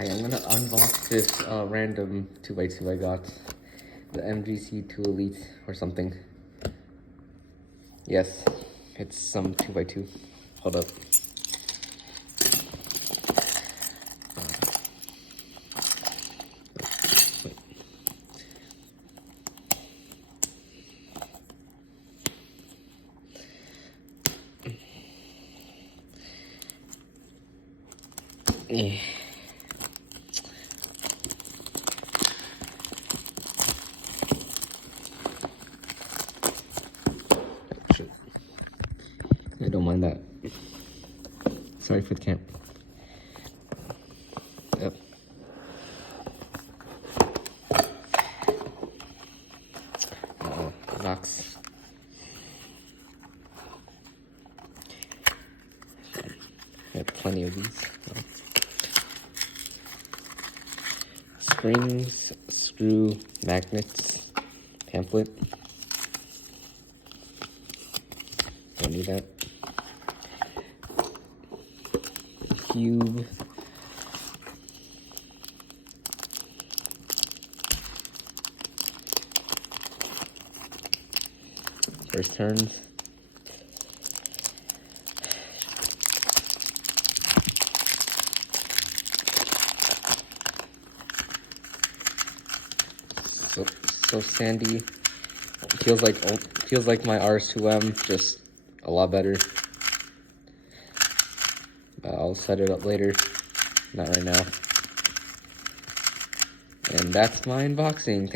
Hi, I'm gonna unbox this random 2x2 I got. The MGC 2 Elite or something. Yes, it's some 2x2. Hold up. Yeah. I don't mind that. Sorry for the camp. Yep. Box. I have plenty of these. Springs, screw, magnets, pamphlet. Don't need that. Cube. First turn. So sandy. Feels like my RS2M, just a lot better. I'll set it up later, not right now. And that's my unboxing.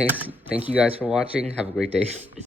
Thank you guys for watching. Have a great day.